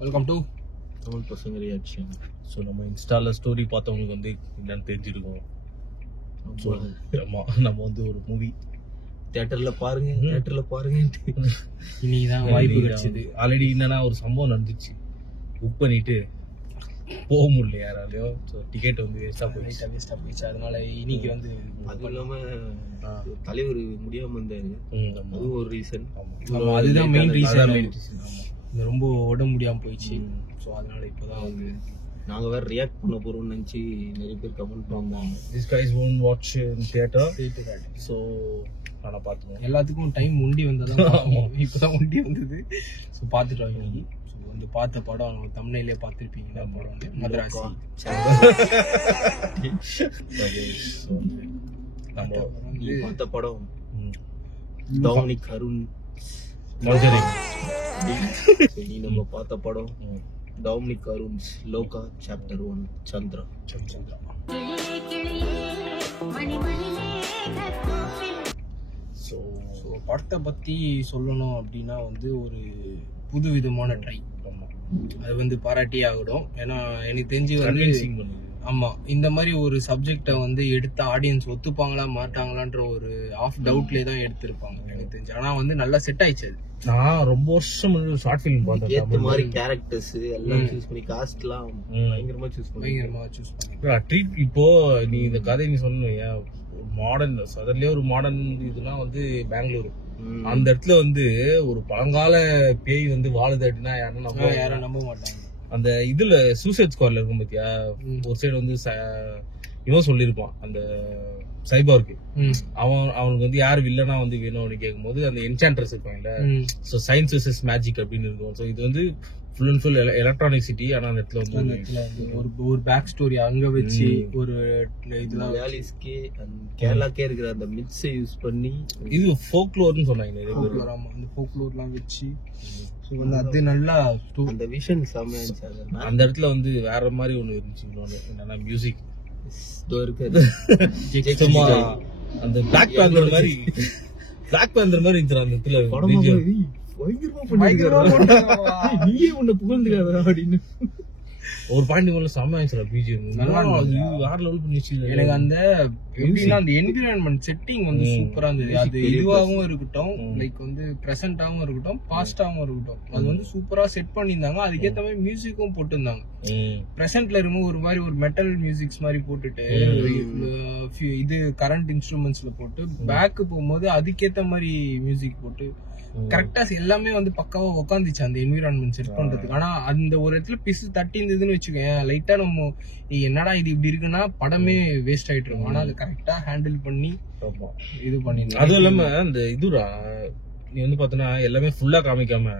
Welcome to Tamil பசங்க reaction. So நம்ம இன்ஸ்டால ஸ்டோரி பார்த்தவங்களுக்கு வந்து என்னன்னு தெரிஞ்சிருக்கோம். ஸோ நம்ம வந்து ஒரு மூவி தியேட்டர்ல பாருங்க இன்னைக்குதான் வாய்ப்பு கிடைச்சது. ஆல்ரெடி என்னன்னா ஒரு சம்பவம் நடந்துச்சு. புக் பண்ணிட்டு போக முடியல யாராலையும். ஸோ டிக்கெட் வந்து வேஸ்டா போயிடுச்சு. அதனால இன்னைக்கு வந்து அது இல்லாம தலைவர் முடியாம இருந்தாரு, அது ஒரு ரீசன். அதுதான் மெயின் ரீசன். ரொம்ப உடம்பு முடியாம போயிடுச்சு. ஸோ அதனால இப்போதான் வந்து நாங்க வேற ரியாக்ட் பண்ண போறோம்னு நினைச்சு நிறைய பேர் கமெண்ட் பண்ணாங்க. This guys won't watch in theater. So நான் பார்த்துக்கோங்க. எல்லாத்துக்கும் டைம் உண்டி வந்ததான். இப்போதான் உண்டி வந்தது. ஸோ பார்த்துட்டோம் இன்னைக்கு. ஸோ வந்து பார்த்த படம் அவங்க தமிழ்நிலையே பார்த்துருப்பீங்க. படம் வந்து மதராசி. நம்ம பார்த்த படம் டாமினிக் அருண். சரி, நம்ம பார்த்த படம் டாமினிக் அருண்ஸ் லோகா சாப்டர் 1 சந்திரா. ஸோ படத்தை பற்றி சொல்லணும் அப்படின்னா வந்து ஒரு புது விதமான ட்ரை. அது வந்து பாராட்டியே ஆகிடும். ஏன்னா எனக்கு தெரிஞ்சு வந்து ஆமா, இந்த மாதிரி ஒரு சப்ஜெக்டை வந்து எடுத்த ஆடியன்ஸ் ஒத்துப்பாங்களா மாட்டாங்களான்ற ஒரு ஆஃப் டவுட்லேயே தான் எடுத்திருப்பாங்க எனக்கு தெரிஞ்சு. ஆனா வந்து நல்லா செட் ஆயிடுச்சு. அது நான் ரொம்ப வருஷம் ஷார்ட் ஃபிலிம் பார்த்தேன். ஏத்த மாதிரி கேரக்டர்ஸ் எல்லாம் சூஸ் பண்ணி காஸ்ட்லாம் பயங்கரமா சூஸ் பண்ணி இப்போ நீ இந்த கதை நீ சொன்ன மாடர்ன் சதர்லயே ஒரு மாடர்ன் இதெல்லாம் வந்து பெங்களூரு. அந்த இடத்துல வந்து ஒரு பழங்கால பேய் வந்து வாழுது அப்படின்னா யாரும் நம்ப மாட்டாங்க. அந்த இதுல சூசைட் ஸ்குவாட்ல இருக்கும் பாத்தியா, ஒரு சைடு வந்து இவன் சொல்லிருப்பான் அந்த சைபார்க்கு. அவனுக்கு வந்து யாரு வில்லனா வந்து வேணும் அப்படின்னு கேட்கும் போது அந்த என்சான்ட்ரஸ் இருப்பாங்கல்ல, சோ சயின்ஸ் வெர்சஸ் மேஜிக் அப்படின்னு இருக்கும். சோ இது வந்து full and full electronic city. ஆனா அந்த இடத்துல வந்து ஒரு பேக் ஸ்டோரி அங்க வச்சு ஒரு இதெல்லாம் கேரளாக்கே இருக்கிற அந்த மிக்ஸை யூஸ் பண்ணி இது ஃபோக்லோர்னு சொன்னாங்க. அந்த ஃபோக்லோர்லாம் வச்சு அது நல்லா அந்த விஷன் செமையா. அந்த இடத்துல வந்து வேற மாதிரி ஒண்ணு இருந்துச்சு. என்னன்னா மியூசிக் அந்த பிளாக் பேந்தர் மாதிரி இருந்துச்சு அந்த இடத்துல. நீயே உன்னை புகழ்ந்துக்காத அப்படின்னு ஒரு பாயிண்ட் செம்ம பிஜிஎம் நல்லா வேற லெவல் பண்ணிச்சு. எனக்கு அந்த எப்படின்னா அந்த என்விரான்மெண்ட் செட்டிங் வந்து சூப்பரா இருந்தது. அது இதுவாகவும் இருக்கட்டும், லைக் வந்து பிரசன்டாவும் இருக்கட்டும், பாஸ்டாவும் இருக்கட்டும், அது வந்து சூப்பரா செட் பண்ணியிருந்தாங்க. அதுக்கேற்ற மாதிரி மியூசிக்கும் போட்டுருந்தாங்க. பிரசன்ட்ல இருக்கும்போது ஒரு மாதிரி ஒரு மெட்டல் மியூசிக்ஸ் மாதிரி போட்டுட்டு இது கரண்ட் இன்ஸ்ட்ருமெண்ட்ஸ்ல போட்டு, பேக்கு போகும்போது அதுக்கேற்ற மாதிரி மியூசிக் போட்டு கரெக்டா எல்லாமே வந்து பக்காவா உட்காந்துச்சு அந்த என்விரான்மெண்ட் செட் பண்றதுக்கு. ஆனா அந்த ஒரு இடத்துல பிசு தட்டி இருந்ததுன்னு வச்சுக்கோங்க, லைட்டா நம்ம என்னடா இது இப்படி இருக்குன்னா படமே வேஸ்ட் ஆயிட்டு இருக்கும். ஆனா அதை கரெக்டா ஹேண்டில் பண்ணி இது பண்ணி. அதுவும் இல்லாம அந்த இதுரா நீ வந்து பாத்தீங்கன்னா எல்லாமே ஃபுல்லா காமிக்காம,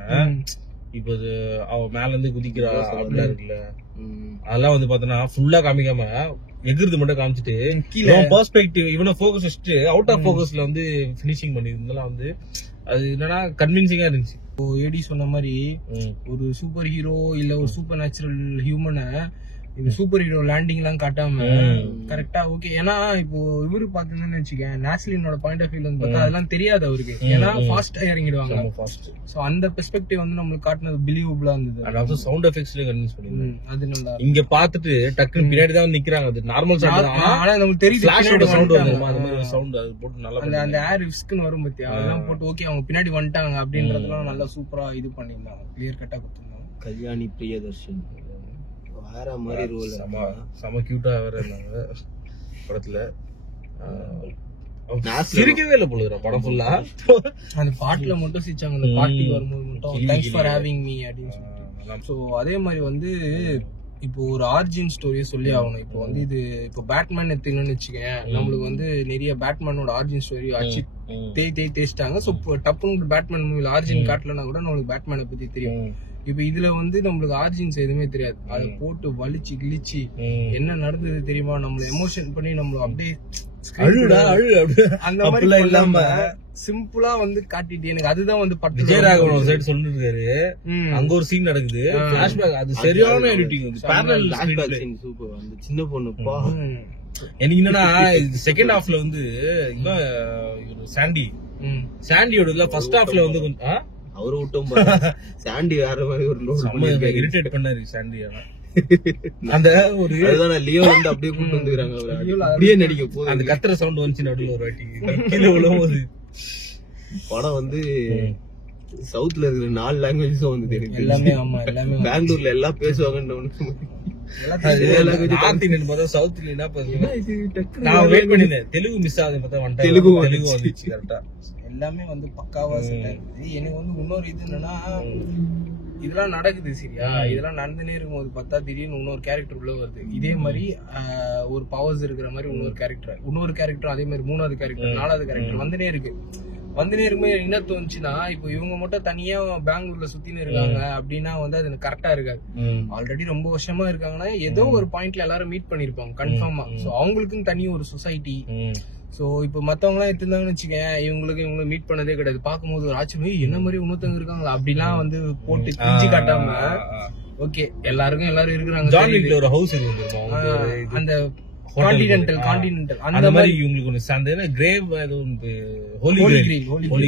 இப்போ அவ மேல இருந்து குதிக்கிறா அப்படிலாம் இருக்குல்ல, அதெல்லாம் வந்து பாத்தீங்கன்னா ஃபுல்லா காமிக்காம எதிர்த்து மட்டும் காமிச்சிட்டு பெர்ஸ்பெக்டிவ் இவனை போக்கஸ் வச்சுட்டு அவுட் ஆஃப் போக்கஸ்ல வந்து பினிஷிங் பண்ணி இதெல்லாம் வந்து அது என்னன்னா கன்வின்சிங்கா இருந்துச்சு. ஏடி சொன்ன மாதிரி ஒரு சூப்பர் ஹீரோ இல்ல ஒரு சூப்பர் நேச்சுரல் ஹியூமனை இந்த சூப்பர் ஹீரோ லேண்டிங் எல்லாம் காட்டாம கரெக்டா ஓகே. ஏன்னா இப்போ இவரு பாத்தீங்கன்னு வச்சுக்கேன், நாஸ்லினோட பாயிண்ட் ஆஃப் வியூல வந்து பார்த்தா அதெல்லாம் தெரியாது அவருக்கு. ஏன்னா ஃபாஸ்டா இறங்கிடுவாங்க. சோ அந்த பெர்ஸ்பெக்டிவ் வந்து நம்மளுக்கு காட்டினது பிலீவபிளா இருந்தது. அதாவது சவுண்ட் எஃபெக்ட்ஸ்லயே கன்வின்ஸ் பண்ணிருந்தாங்க. அது நல்லா இங்க பாத்துட்டு டக்குன்னு பின்னாடி தான் நிக்கிறாங்க. அது நார்மல் சவுண்ட் தான், ஆனா நமக்கு தெரியுது ஃபிளாஷோட சவுண்ட் வருது. அந்த மாதிரி சவுண்ட் அது போட்டு நல்லா அந்த ஏர் ரிஸ்க்னு வரும் பத்தியா, அதெல்லாம் போட்டு ஓகே அவங்க பின்னாடி வந்துட்டாங்க அப்படின்றதெல்லாம் நல்லா சூப்பரா இது பண்ணிருந்தாங்க. கிளியர் கட்டா கொடுத்திருந்தாங்க. கல்யாணி பிரியதர்ஷன் வேற மாதிரி ரோல், செம கியூட்டா வேற இருந்தாங்க படத்துல. சிரிக்கவே இல்ல போலுதுடா படம் ஃபுல்லா. அந்த பாட்டுல மட்டும் சிரிச்சாங்க. அந்த பாட்டுக்கு வரும்போது மட்டும் தேங்க்ஸ் ஃபார் ஹேவிங் மீ அப்படின்னு சொல்லிட்டு. சோ அதே மாதிரி வந்து இப்போ ஒரு ஆரிஜின் ஸ்டோரியை சொல்லி ஆகணும். இப்போ வந்து இது இப்போ பேட்மேன் எடுத்துக்கணும்னு வச்சுக்கேன், நம்மளுக்கு வந்து நிறைய பேட்மேனோட ஆரிஜின் ஸ்டோரி அச்சு தேய்ச்சிட்டாங்க. சோ டப்புன்னு பேட்மேன் மூவில ஆரிஜின் காட்டலன்னா கூட நம்மளுக்கு பேட்மேனை பத்தி தெரியும். இப்ப இதுல வந்து நம்மளுக்கு ஆரிஜின்ஸ் எதுவுமே தெரியாது. அதை போட்டு வலிச்சு கிழிச்சு என்ன நடந்தது தெரியுமா, நம்மள எமோஷன் பண்ணி நம்மள அப்படியே அந்த மாதிரி இல்லாம சிம்பிளா வந்து காட்டிட்டு எனக்கு அதுதான் வந்து விஜயராகவன் ஒரு சைடு சொல்லிருக்காரு. அங்க ஒரு சீன் நடக்குது, பிளாஷ்பேக், அது சரியான எடிட்டிங். சூப்பர். அந்த சின்ன பொண்ணுப்பா எனக்கு என்னன்னா செகண்ட் ஹாஃப்ல வந்து சாண்டியோட ஃபர்ஸ்ட் ஹாஃப்ல வந்து அவரை விட்டோம் பாரு. சாண்டி வேற மாதிரி ஒரு லோடு இரிட்டேட் பண்ணாரு சாண்டி. அந்த ஒரு லியோ வந்து அப்படியே கூட்டு வந்துக்கிறாங்க. அப்படியே நடிக்க போகுது. அந்த கத்துற சவுண்ட் வந்துச்சு நடுவில் ஒரு வாட்டி கீழே விழும்போது. படம் வந்து சவுத்ல இருக்கிற 4 லாங்குவேஜஸும் வந்து தெரியும் எல்லாமே. ஆமா எல்லாமே பெங்களூர்ல எல்லாம் பேசுவாங்கன்னு சவுத் நான் வெயிட் பண்ணிருந்தேன். தெலுங்கு மிஸ் ஆகுது, தெலுங்கு வந்துச்சு கரெக்டா. எல்லாமே வந்து பக்காவா செட் ஆகுது. எனக்கு வந்து இன்னொரு இது என்னன்னா, இதெல்லாம் நடக்குது சரியா, இதெல்லாம் நடந்துனே இருக்கும்போது பார்த்தா திடீர்னு இன்னொரு கேரக்டர் உள்ள வருது. இதே மாதிரி ஒரு பவர்ஸ் இருக்கிற மாதிரி இன்னொரு கேரக்டர் அதே மாதிரி 3வது கேரக்டர் 4வது கேரக்டர் வந்துனே இருக்கும்போது என்ன தோணுச்சுன்னா, இப்போ இவங்க மட்டும் தனியா பெங்களூர்ல சுத்தின்னு இருக்காங்க அப்படின்னா வந்து அது கரெக்டா இருக்காது. ஆல்ரெடி ரொம்ப வருஷமா இருக்காங்கன்னா ஏதோ ஒரு பாயிண்ட்ல எல்லாரும் மீட் பண்ணிருப்பாங்க கன்ஃபார்மா. சோ அவங்களுக்கும் தனி ஒரு சொசைட்டி. சோ இப்ப மத்தவங்க எல்லாம் எடுத்துருந்தாங்கன்னு வச்சுக்கேன், இவங்க மீட் பண்ணதே கிடையாது. பாக்கும்போது ஒரு ஆச்சரியம், என்ன மாதிரி இன்னொருத்தவங்க இருக்காங்களா அப்படிலாம் வந்து போட்டு கிஞ்சி காட்டாம, ஓகே எல்லாரும் இருக்கிறாங்க. ஒரு ஹவுஸ் இருக்கு, அந்த கான்டினென்டல் அந்த மாதிரி இவங்களுக்கு ஒன்னு சார்ந்த கிரேவ் ஹோலி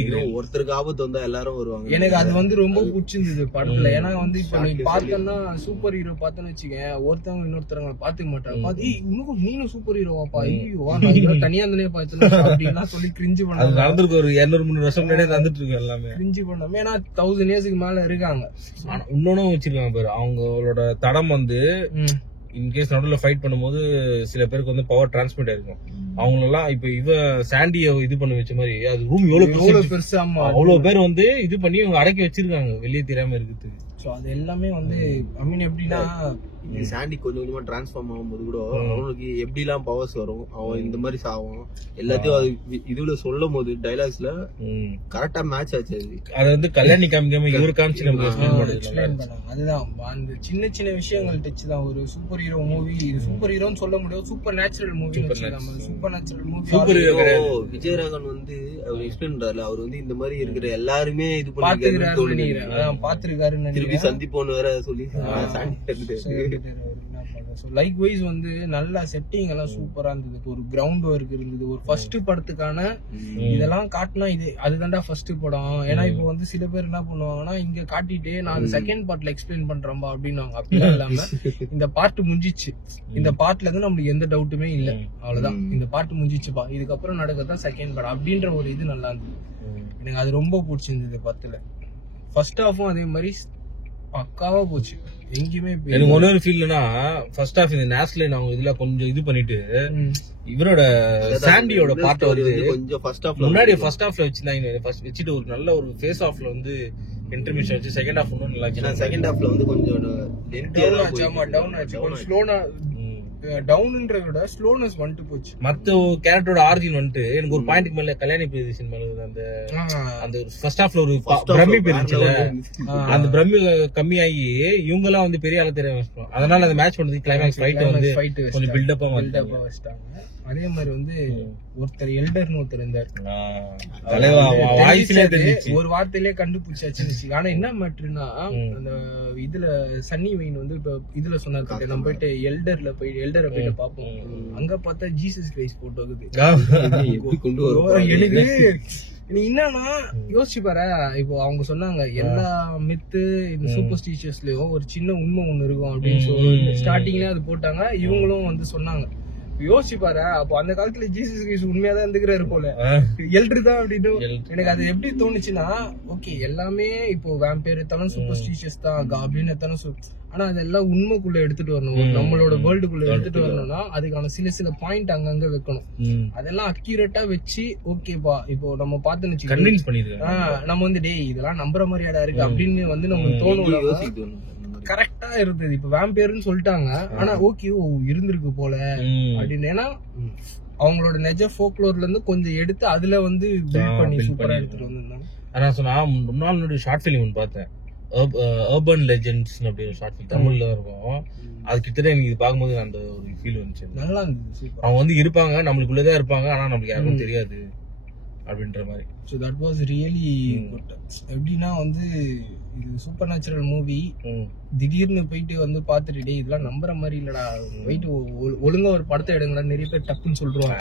கிரேவ். ஒருத்தருக்கு ஆபத்து வந்தா எல்லாரும் வருவாங்க. எனக்கு அது வந்து ரொம்ப பிடிச்சிருந்தது படத்துல. ஏன்னா வந்து இப்ப நீ பார்த்தோம்னா சூப்பர் ஹீரோ பார்த்தோன்னு வச்சுக்கேன், ஒருத்தவங்க இன்னொருத்தவங்க பாத்துக்க மாட்டாங்க. இன்னும் நீனும் சூப்பர் ஹீரோவாப்பா, ஐயோ தனியா தானே பாத்துல அப்படின்லாம் சொல்லி கிரிஞ்சு பண்ண நடந்திருக்கு. ஒரு 200-300 வருஷம் முன்னாடியே நடந்துட்டு இருக்கு எல்லாமே. கிரிஞ்சு பண்ணாம ஏன்னா 1000 இயர்ஸ்க்கு மேல இருக்காங்க. இன்னொன்னும் வச்சிருக்காங்க பேரு, அவங்களோட தடம் வந்து இன்கேஸ் நடுவில் ஃபைட் பண்ணும்போது சில பேருக்கு வந்து பவர் டிரான்ஸ்மிட் ஆயிருக்கும். அவங்களெல்லாம் இப்ப சாண்டிய இது பண்ணி வச்ச மாதிரி அது ரூம் எவ்வளவு பெருசா அவ்வளவு பேர் வந்து இது பண்ணி அவங்க அடக்கி வச்சிருக்காங்க வெளியே தெரியாம இருக்குது. சோ அது எல்லாமே வந்து ஐ மீன் எப்படின்னா, சாண்டி கொஞ்சம் கொஞ்சமா டிரான்ஸ்ஃபார்ம் ஆகும்போது கூட அவனுக்கு எப்படி எல்லாம் பவர்ஸ் வரும், அவன் இந்த மாதிரி சாவும் எல்லாத்தையும் இதுல சொல்லும் போது டைலாக்ஸ்ல கரெக்டா மேட்ச் ஆச்சு. அது வந்து கல்யாணி காமிக்காம இவரு காமிச்சு அதுதான் அந்த சின்ன சின்ன விஷயங்கள் டச் தான். ஒரு சூப்பர் ஹீரோ மூவி, இது சூப்பர் ஹீரோன்னு சொல்ல முடியாது, super natural movie. Super natural movie. Super hero Vijayaraghavan வந்து அவர் எக்ஸ்பிளைன் பண்றாரு, அவர் வந்து இந்த மாதிரி இருக்கிற எல்லாருமே இது பாத்துருக்காருன்னு திருப்பி சந்திப்போன்னு வேற சொல்லி லைக் வைஸ் வந்து நல்லா செட்டிங் எல்லாம் சூப்பரா இருந்தது. ஒரு கிரவுண்ட் ஒர்க் இருந்தது. ஒரு ஃபர்ஸ்ட் படத்துக்கான இதெல்லாம் காட்டினா இது அதுதான்டா ஃபர்ஸ்ட் படம். ஏன்னா இப்போ வந்து சில பேர் என்ன பண்ணுவாங்கன்னா, இங்க காட்டிட்டு நான் அது செகண்ட் பார்ட்ல எக்ஸ்பிளைன் பண்றேன்பா அப்படின்னாங்க. அப்படிலாம் இல்லாம இந்த பார்ட் முடிஞ்சிச்சு, இந்த பார்ட்ல இருந்து நம்மளுக்கு எந்த டவுட்டுமே இல்ல, அவ்வளவுதான் இந்த பார்ட் முடிஞ்சிச்சுப்பா, இதுக்கப்புறம் நடக்கதான் செகண்ட் படம் அப்படின்ற ஒரு இது நல்லா இருந்தது. எனக்கு அது ரொம்ப பிடிச்சிருந்தது படத்துல. ஃபர்ஸ்ட் ஹாஃபும் அதே மாதிரி பக்காவா போச்சு. எங்கேயுமே எனக்கு ஒன்னொரு ஃபீல்னா, ஃபர்ஸ்ட் ஹாஃப் இந்த நேஷனல் அவங்க இதுல கொஞ்சம் இது பண்ணிட்டு இவரோட சாண்டியோட பார்ட் வந்து கொஞ்சம் முன்னாடி ஃபர்ஸ்ட் ஹாஃப்ல வச்சுட்டு ஒரு நல்ல ஒரு ஃபேஸ் ஆஃப்ல வந்து இன்டர்மிஷன் வச்சு செகண்ட் ஹாஃப் இன்னும் நல்லா இருந்துச்சு. செகண்ட் ஹாஃப்ல வந்து கொஞ்சம் டவுன் ஆச்சு, கொஞ்சம் ஸ்லோனா டவுன்ன்றத விட ஸ்லோனஸ் வந்துட்டு போச்சு. மத்த கேரக்டரோட ஆரிஜின் வந்துட்டு எனக்கு ஒரு பாயிண்ட்க்கு மேல கல்யாணி பிரதேசன் மேல அந்த அந்த ஃபர்ஸ்ட் ஹாஃப்ல ஒரு பிரம்மி இருந்துச்சுல, அந்த பிரம்மி கம்மியாகி இவங்க எல்லாம் வந்து பெரிய ஆளு தெரிய வச்சிட்டோம். அதனால அந்த மேட்ச் பண்ணது கிளைமேக்ஸ் ஃபைட் வந்து கொஞ்சம் பில்டப்பா வச்சிட்டாங்க. அதே மாதிரி வந்து ஒருத்தர் எல்டர்னு ஒருத்தர் இருந்தார், ஒரு வார்த்தையிலே கண்டுபிடிச்சாச்சு. ஆனா என்ன மேட்டர்னா, அந்த இதுல சன்னி வெயின் வந்து இப்ப இதுல சொன்னாரு, நம்ம போயிட்டு எல்டரை போயிட்டு பாப்போம், அங்க பார்த்தா ஜீசஸ் கிரைஸ்ட் போட்டோ இருக்குது. எனக்கு நீ என்னன்னா யோசிச்சு பாரு, இப்போ அவங்க சொன்னாங்க எல்லா மித்து இந்த சூப்பர் ஸ்டிச்சர்ஸ்லயும் ஒரு சின்ன உண்மை ஒண்ணு இருக்கும் அப்படின்னு சொல்லி ஸ்டார்டிங்லயே அது போட்டாங்க. இவங்களும் வந்து சொன்னாங்க, யோசிச்சு பாரு, அப்போ அந்த காலத்துல ஜீசஸ் கிரைஸ்ட் உண்மையாதான் இருந்துக்கிறாரு போல, எல்டர் தான் அப்படின்னு. எனக்கு அது எப்படி தோணுச்சுன்னா, ஓகே எல்லாமே இப்போ வேம்பயர் எத்தாலும் சூப்பர் ஸ்டிச்சர்ஸ் தான் அப்படின்னு எத்தாலும், ஆனா அதெல்லாம் உண்மைக்குள்ள எடுத்துட்டு வரணும், நம்மளோட வேர்ல்டுக்குள்ள எடுத்துட்டு வரணும்னா அதுக்கான சில பாயிண்ட் அங்கங்க வைக்கணும். அதெல்லாம் அக்யூரேட்டா வச்சு ஓகேப்பா இப்போ நம்ம பார்த்து கன்வின்ஸ் பண்ணிருக்கோம், நம்ம வந்து டேய் இதெல்லாம் நம்புற மாதிரியாடா இருக்கு அப்படின்னு வந்து நமக்கு தோணும். கரெக்டா இருந்தது. இப்ப வேம்பயர்னு சொல்லிட்டாங்க, ஆனா ஓகே இருந்திருக்கு போல அப்படின்னு. ஏன்னா அவங்களோட நெஜ ஃபோக்லோர்ல இருந்து கொஞ்சம் எடுத்து அதுல வந்து பில்ட் பண்ணி சூப்பரா எடுத்துட்டு வந்திருந்தாங்க. ஆனா சொன்னா ரொம்ப நாள் முன்னாடி ஷார்ட் ஃபிலிம் ஒன்று பார்த்தேன், அர்பன் லெஜெண்ட்ஸ் அப்படின்னு ஷார்ட் ஃபிலிம் தமிழ்ல இருக்கும். அது கிட்டத்தட்ட எனக்கு இது பார்க்கும்போது அந்த ஒரு ஃபீல் வந்துச்சு, நல்லா இருந்தது. அவங்க வந்து இருப்பாங்க, நம்மளுக்குள்ளதான் இருப்பாங்க, ஆனா நம்மளுக்கு யாருக்கும் தெரியாது அப்படின்ற மாதிரி. So that was really good. எப்படின்னா வந்து இது சூப்பர் நேச்சுரல் மூவி, திடீர்னு போயிட்டு வந்து பாத்துட்டு டே இதெல்லாம் நம்புற மாதிரி இல்லடா, போயிட்டு ஒழுங்கா ஒரு படத்தை எடுங்கடா நிறைய பேர் டப்புன்னு சொல்றாங்க.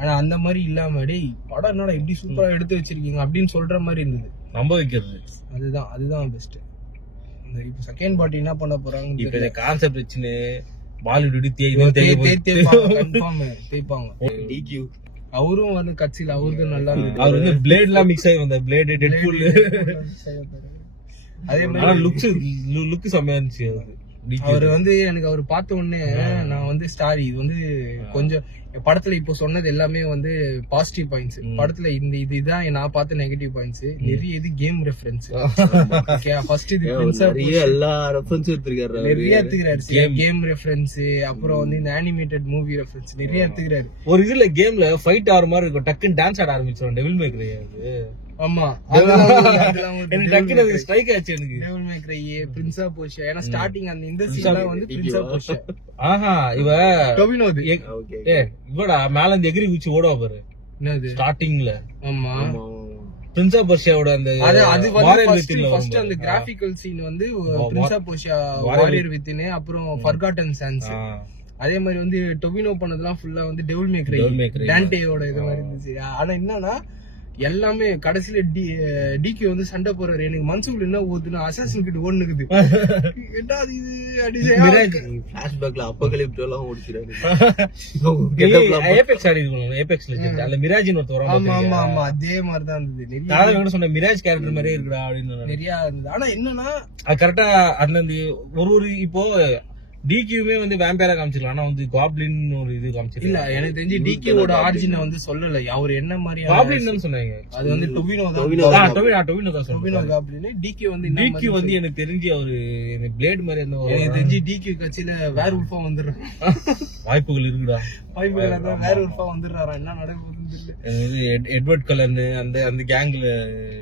ஆனா அந்த மாதிரி இல்லாம டேய் படம் என்னடா இப்படி சூப்பரா எடுத்து வச்சிருக்கீங்க அப்படின்னு சொல்ற மாதிரி இருந்தது. நம்ப வைக்கிறது. அதுதான் பெஸ்ட். இப்ப செகண்ட் பார்ட்டி என்ன பண்ண போறாங்க, இப்ப இந்த கான்செப்ட் வச்சுன்னு பாலிவுட் தேய்ப்பாங்க. DQ அவரும் வந்து கட்சியில அவருக்கு நல்லா அவர் வந்து பிளேட் எல்லாம் மிக்ஸ் ஆகி வந்த பிளேட் டெட்பூல். அதே மாதிரி லுக் செம்மையா இருந்துச்சு. அவரு வந்து எனக்கு அவர் பார்த்த உடனே நான் வந்து ஸ்டார் இது வந்து கொஞ்சம் படத்துல இப்போ சொன்னது எல்லாமே வந்து பாசிட்டிவ் பாயிண்ட்ஸ். படத்துல இதுதான் நான் பார்த்த நெகட்டிவ் பாயிண்ட்ஸ். நிறைய இது கேம் ரெஃபரன்ஸ். ஃபர்ஸ்ட் இது எல்லா ரெஃபரன்ஸும் எடுத்துக்கிறாரு, நிறைய எடுத்துக்கிறாரு. கேம் ரெஃபரன்ஸ், அப்புறம் வந்து இந்த அனிமேட்டட் மூவி ரெஃபரன்ஸ் நிறைய எடுத்துக்கிறாரு. ஒரு இதுல கேம்ல ஃபைட் ஆற மாதிரி இருக்கும், டக்குன்னு டான்ஸ் ஆட ஆரம்பிச்சிடும் டெவில் மே கிரை. ஆமா, டக்குன்னு ஸ்ட்ரைக் ஆச்சு எனக்கு. Devil may cry, prince of Persia. ஏன்னா ஸ்டார்டிங் அந்த இந்த சீன்ல வந்து பிரின்ஸ் ஆஃப் போர்ஷியா. ஆஹா, டொவினோ இவடா மேல இருந்து எகிரி குச்சி ஓடுவா பாரு என்னது ஸ்டார்டிங்ல. ஆமா, பிரின்ஸ் ஆஃப் பர்ஷியாவோட அந்த அது வந்து ஃபர்ஸ்ட் அந்த கிராபிக்கல் சீன் வந்து prince of Persia warrior within, அப்புறம் ஃபர்காட்டன் சான்ஸ். அதே மாதிரி வந்து டொவினோ பண்ணதெல்லாம் ஃபுல்லா வந்து டெவில் மே கிரை, டான்டேயோட இது மாதிரி இருந்துச்சு. ஆனா என்னன்னா எல்லாமே கடைசியில DQ வந்து சண்டை போறாரு. எனக்கு மனசுக்குள்ள என்ன ஓதுனா அசாசின் கிட்ட ஓடுனுக்குது. கேட்டா அது இது ஃபிளாஷ்பேக்ல அப்பகலிப்ட் எல்லாம் ஓடிச்சாரு. ஏபெக்ஸ் ஆடி இருக்கணும், ஏபெக்ஸ் லெஜெண்ட். அந்த மிராஜின் ஒருத்தர் வராங்க. ஆமா ஆமா, அதே மாதிரி தான் இருந்தது. நிறைய சொன்ன மிராஜ் கேரக்டர் மாதிரியே இருக்குடா அப்படின்னு நிறைய இருந்தது. ஆனா என்னன்னா அது கரெக்டா அந்த ஒரு இப்போ DQமே வந்து வேம்பயரா காமிச்சிடலாம், ஆனா வந்து காப்ளின் ஒரு இது காமிச்சிடலாம். இல்ல, எனக்கு தெரிஞ்சு DQவோட ஆரிஜினை வந்து சொல்லல. அவர் என்ன மாதிரி காப்ளின் தான் சொன்னாங்க. அது வந்து டொவினோ தான். டொவினோ தான் டொவினோ காப்ளின். DQ வந்து DQ வந்து எனக்கு தெரிஞ்சு அவரு பிளேட் மாதிரி எனக்கு தெரிஞ்சு DQ கட்சியில வேற உல்ஃபா வந்துடுறான். வாய்ப்புகள் இருக்குடா, வாய்ப்புகள் அதான் வேற உல்ஃபா வந்துடுறாரா. என்ன நடக்குதுன்னு தெரியல. எட்வர்ட் கலர்னு அந்த கேங்ல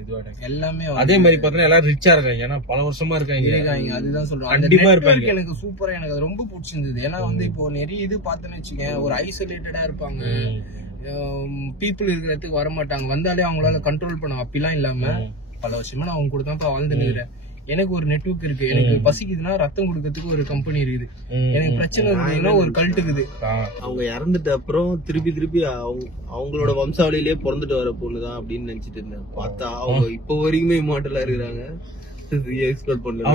இதுவான எல்லாமே அதே மாதிரி பாத்தீங்கன்னா எல்லாரும் ரிச்சா இருக்காங்க. ஏன்னா பல வருஷமா இருக்காங்க. அதுதான் சொல்றேன். கண்டிப்பா இருப்பாங்க. எனக்கு சூப்பரா எனக்கு அது ரொம்ப பிடிச்சிருந்தது. ஏன்னா வந்து இப்போ நிறைய இது பார்த்தேன்னு வச்சுக்கேன், ஒரு ஐசோலேட்டடா இருப்பாங்க, பீப்புள் இருக்கிறதுக்கு வரமாட்டாங்க, வந்தாலே அவங்களால கண்ட்ரோல் பண்ண. அப்படிலாம் இல்லாம பல வருஷமா நான் அவங்க கூட தான் வாழ்ந்து நிக்கிறேன். எனக்கு ஒரு நெட்வொர்க் இருக்கு, எனக்கு பசிக்குதுன்னா ரத்தம் கொடுக்கறதுக்கு ஒரு கம்பெனி இருக்குது, எனக்கு பிரச்சனை இருக்குதுன்னா ஒரு கல்ட் இருக்குது. அவங்க இறந்துட்ட அப்புறம் திருப்பி அவங்களோட வம்சாவளியிலேயே பிறந்துட்டு வர பொண்ணுதான் அப்படின்னு நினைச்சிட்டு இருந்தேன். பார்த்தா அவங்க இப்ப வரைக்குமே இம்மார்டலா இருக்கிறாங்க.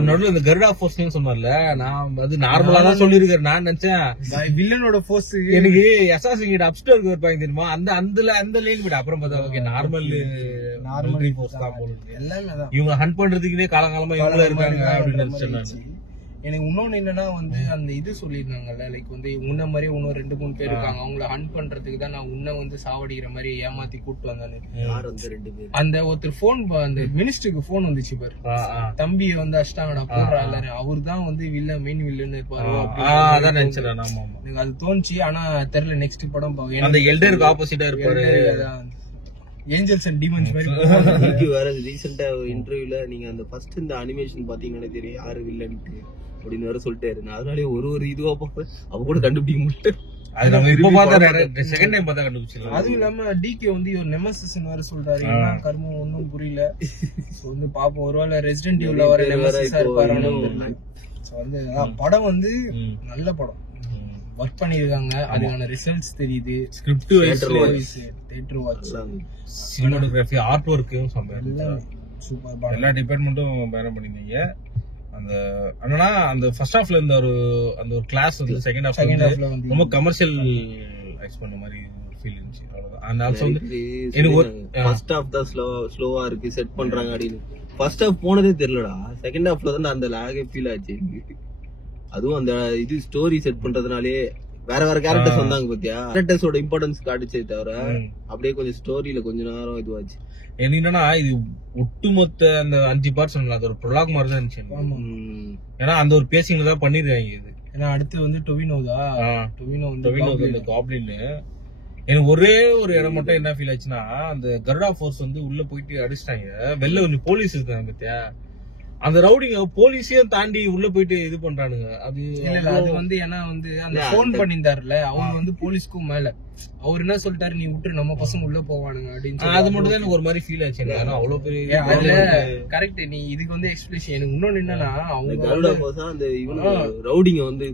நடுவில் இந்த கருடா ஃபோர்ஸ் சொன்னார்ல, நான் அது நார்மலா தான் சொல்லிருக்கேன். நான் நினைச்சேன் வில்லனோட ஃபோர்ஸ் எனக்கு அசாசின் கிட்ட அப்ஸ்டோர் இருப்பாங்க தெரியுமா, அந்த லைன் விட அப்புறம் பார்த்தா ஓகே நார்மல் ஃபோர்ஸ் தான் போல. எல்லாமே இவங்க ஹண்ட் பண்றதுக்குன்னே காலங்காலமா இவங்கள இருக்காங்க அப்படின்னு நினைச்சேன். எனக்கு இன்னொன்னு என்னன்னா வந்து அந்த இது சொல்லியிருந்தாங்கல்ல, லைக் வந்து உன்ன மாதிரி இன்னும் 2-3 பேர் இருக்காங்க, அவங்கள ஹண்ட் பண்றதுக்கு தான் நான் உன்ன வந்து சாவடிக்கிற மாதிரி ஏமாத்தி கூப்பிட்டு வந்தானு. அந்த ஒருத்தர் போன், அந்த மினிஸ்டருக்கு போன் வந்துச்சு பாரு, தம்பியை வந்து அஷ்டாங்கடா போடுறா எல்லாரும், அவரு தான் வந்து மெயின் வில்லன்னு இருப்பாரு. எனக்கு அது தோணுச்சு. ஆனா தெரியல, நெக்ஸ்ட் படம் அந்த எல்டருக்கு ஆப்போசிட்டா இருப்பாரு, ஏஞ்சல்ஸ் அண்ட் டீமன்ஸ் மாதிரி. வேற ரீசெண்டா இன்டர்வியூல நீங்க அந்த ஃபர்ஸ்ட் இந்த அனிமேஷன் பாத்தீங்கன்னா தெரியும் யாரு வில்லன்ட்டு அப்படின்னு வேற சொல்லிட்டாரு. அதனாலே ஒரு இதுவா பார்ப்பேன், அவ கூட கண்டுபிடிக்க முடியல. அது நம்ம இப்ப பார்த்தா செகண்ட் டைம் பார்த்தா கண்டுபிடிச்சிடலாம். அதுவும் இல்லாம DQ வந்து ஒரு நெமசிஸ் வேற சொல்றாரு. என்ன கர்மம் ஒன்னும் புரியல. சோ வந்து பாப்போம், ஒருவேளை ரெசிடென்ட் ஈவில்ல வர நெமசிஸா இருப்பாரான்னு தெரியல. சோ வந்து படம் வந்து நல்ல படம், ஒர்க் பண்ணிருக்காங்க, அதுக்கான ரிசல்ட்ஸ் தெரியுது. Script wise, theatre watch, cinematography, art வொர்க்கும் சூப்பர். எல்லா டிபார்ட்மெண்ட்டும் பேரம் பண்ணிருந்தீங்க. அந்த என்னன்னா அந்த ஃபர்ஸ்ட் ஹாஃப்ல இருந்த அந்த ஒரு கிளாஸ் வந்து செகண்ட் ஹாஃப்ல வந்து ரொம்ப கமர்ஷியல் ஐஸ் பண்ண மாதிரி ஃபீல் இருந்துச்சு. அவ்வளவுதான். அந்த ஆல்சோ வந்து எனக்கு ஃபர்ஸ்ட் ஹாஃப் தான் ஸ்லோவா இருக்கு, செட் பண்றாங்க அப்படின்னு. ஃபர்ஸ்ட் ஹாஃப் போனதே தெரியலடா, செகண்ட் ஹாஃப்ல தான் அந்த லாகே ஃபீல் ஆச்சு. அதுவும் அந்த இது ஸ்டோரி செட் பண்றதுனாலே வேற கேரக்டர்ஸ் வந்தாங்க பாத்தியா, கேரக்டர்ஸோட இம்பார்ட்டன்ஸ் காட்டுச்சே தவிர அப்படியே கொஞ்சம் ஸ்டோரியில கொஞ்ச நேரம் இதுவாச்சு. என்னன்னா இது ஒட்டுமொத்த அந்த 5 பார்ட் சொன்னல, அது ஒரு ப்ரொலாக் மாதிரி தான் இருந்துச்சு. ஏன்னா அந்த ஒரு பேசிங்ல தான் பண்ணிருக்காங்க இது. ஏன்னா அடுத்து வந்து டொவினோ வந்து இந்த காப்ளின். எனக்கு ஒரே ஒரு இடம் மட்டும் என்ன ஃபீல் ஆச்சுன்னா, அந்த கருடா ஃபோர்ஸ் வந்து உள்ள போயிட்டு அடிச்சிட்டாங்க, வெளில கொஞ்சம் போலீஸ் இருக்காங்க பாத்தியா, அந்த ரவுடிங்க போலீஸையும் தாண்டி உள்ள போயிட்டு இது பண்றானுங்க. அது இல்ல அது வந்து ஏன்னா வந்து அந்த போன் பண்ணியிருந்தாருல அவங்க வந்து போலீஸ்க்கும் மேல அவர் என்ன சொல்லிட்டாரு, நீ விட்டு நம்ம பசங்க உள்ள போவானுங்க அப்படின்னு. அது மட்டும் தான் எனக்கு ஒரு மாதிரி ஃபீல் ஆச்சு. அவ்வளவு பெரிய அதுல கரெக்ட். நீ இதுக்கு வந்து எக்ஸ்பிளேஷன் எனக்கு இன்னொன்னு என்னன்னா அவங்க கருடா போஸ் அந்த இவங்க ரவுடிங்க வந்து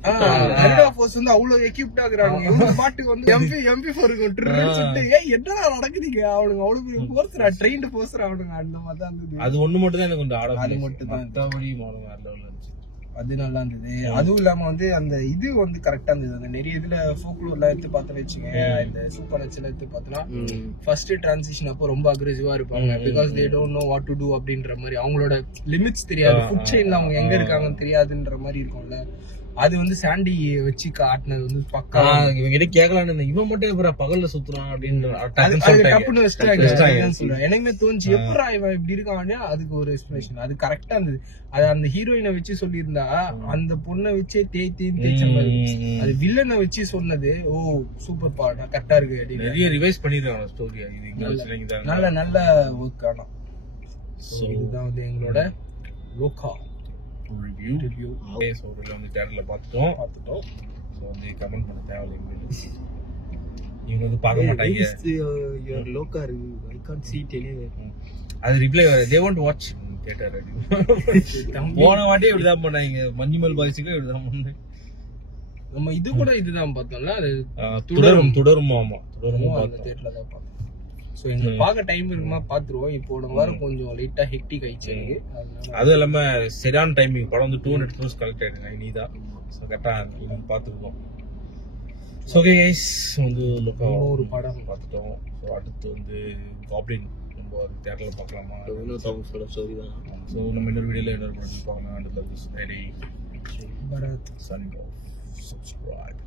கருடா போஸ் வந்து அவ்வளவு எக்யூப்ட் ஆகுறாங்க. இவங்க பாட்டுக்கு வந்து MP4 சொல்லிட்டு என்னடா நடக்குதுங்க அவனுங்க அவ்வளவு பெரிய போர்ஸ்ரா ட்ரெயின்டு போர்ஸ்ரா அவனுங்க அந்த மாதிரி தான் இருந்தது. அது ஒண்ணு மட்டும் தான் எனக்கு கொஞ்சம் ஆட அது மட்டும் தான் மத்தபடி வேற லெவல்ல இருந்துச்சு. அது நல்லா இருந்தது. அதுவும் இல்லாம வந்து அந்த இது வந்து கரெக்டா இருந்தது. அந்த நிறைய இதுல ஃபோக்லோர்லாம் எடுத்து பார்த்தா வச்சுங்க, இந்த சூப்பர் நச்சுல எடுத்து பார்த்தோம்னா ஃபர்ஸ்ட் டிரான்சிஷன் அப்போ ரொம்ப அக்ரெசிவா இருப்பாங்க. Because they don't know what to do அப்படின்ற மாதிரி, அவங்களோட லிமிட்ஸ் தெரியாது, ஃபுட் செயின்ல அவங்க எங்க இருக்காங்கன்னு தெரியாதுன்ற மாதிரி இருக்கும்ல. அது வந்து சாண்டி வச்சு காட்டினது வந்து பக்கா. இவங்க கிட்ட கேட்கலான்னு இவன் மட்டும் எப்ப பகல்ல சுத்துறான் அப்படின்னு எனக்குமே தோணுச்சு எப்படா இவன் இப்படி இருக்கான். அதுக்கு ஒரு எக்ஸ்பிளேஷன் அது கரெக்டா இருந்தது. அது அந்த ஹீரோயினை வச்சு சொல்லியிருந்தா அந்த பொண்ணை வச்சே தேய்ச்ச மாதிரி, அது வில்லனை வச்சு சொன்னது ஓ சூப்பர் பா கரெக்டா இருக்கு அப்படின்னு நிறைய ரிவைஸ் பண்ணிருக்காங்க ஸ்டோரியா. நல்ல நல்ல ஒர்க். ஆனா இதுதான் வந்து எங்களோட லோகா ரிவ்யூ. சோ இதுல வந்து தியேட்டர்ல பார்த்துட்டோம். சோ வந்து கமெண்ட் பண்ண தேவையில்லை. இவங்க வந்து பார்க்க மாட்டாங்க. Your Lokah review I can't see it anywhere. அது reply they won't watch theatre review. போன வாட்டி இப்படிதான் பண்ணாங்க. மஞ்சுமல் பாய்ஸ்க்கு இப்படிதான் பண்ணாங்க. நம்ம இது கூட இதுதான் பார்த்தோம்ல. அது தொடரும் ஆமா தொடரும் அந்த தியேட்டர்ல தான் பார்த்தோம். சோ இந்த பாக்க டைம் இருக்குமா பாத்துருவோம். இப்போ வாரம் கொஞ்சம் லைட்டா ஹெக்டிக் ஆயிடுச்சு எனக்கு. அது இல்லாம சரியான டைமிங் படம் வந்து 200 crores கலெக்ட் ஆயிடுங்க இனிதான். சோ கரெக்டா பாத்துருக்கோம். சோ ஓகே गाइस வந்து ஒரு படம் பார்த்துட்டோம். சோ அடுத்து வந்து காப்ளின் நம்ம தியேட்டர்ல பார்க்கலாமா? இன்னொரு ஸ்டோரி தான். சோ நம்ம இன்னொரு வீடியோல இன்னொரு படம் பார்க்கலாம். And love this ready Bharath signing off. subscribe.